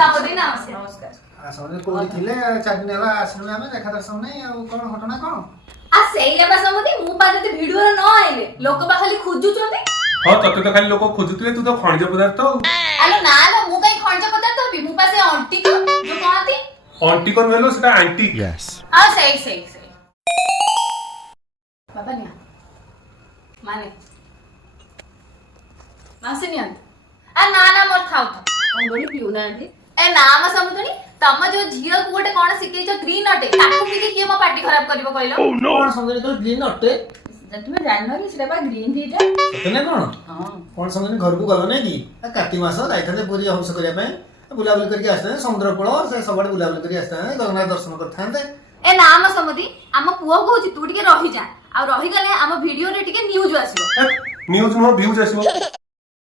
समधी नमस्कार नमस्कार समधी कोई थिले चार दिन हला आसिनु हमें देखा दर्शन नहीं आ कोन घटना कोन आ सेइले बा समधी मु पा जति वीडियो रे न आइले लोक बा खाली खोजु छथि हां तते तो खाली लोक खोजुतले तू तो खनिज पदार्थ आलो ना ना मु कई खंज पदार्थ हबी मु पासे आंटी को जो कहती आंटी कोन वेलो सेटा आंटी यस हां सही बाबा निया माने मासे निया आ ना ना मोर खाउ हम बोली पिउ ना आंटी ए नाम समुदनी तम जो झियो को गोटे कोन सिकै छ ग्रीन अटे ताको पी के के मो पार्टी खराब करबो कहलो कोन समझे तो ग्रीन अटे तुम जाननो कि सेटा बा ग्रीन टीटा सतने कोन हां कोन समझे घर को गलो नहीं की काटी मास जाइथाने पूरी हंस करिया पे बुलाबुली करके आस्ते समुद्र कूल से सबड बुलाबुली करके आस्ते जगन्नाथ दर्शन करथांते ए नाम समुदी आम पुओ कहूची तू टिके रही जा आ रही गले आम वीडियो रे टिके न्यूज आसीबो न्यूज नो व्यूज आसीबो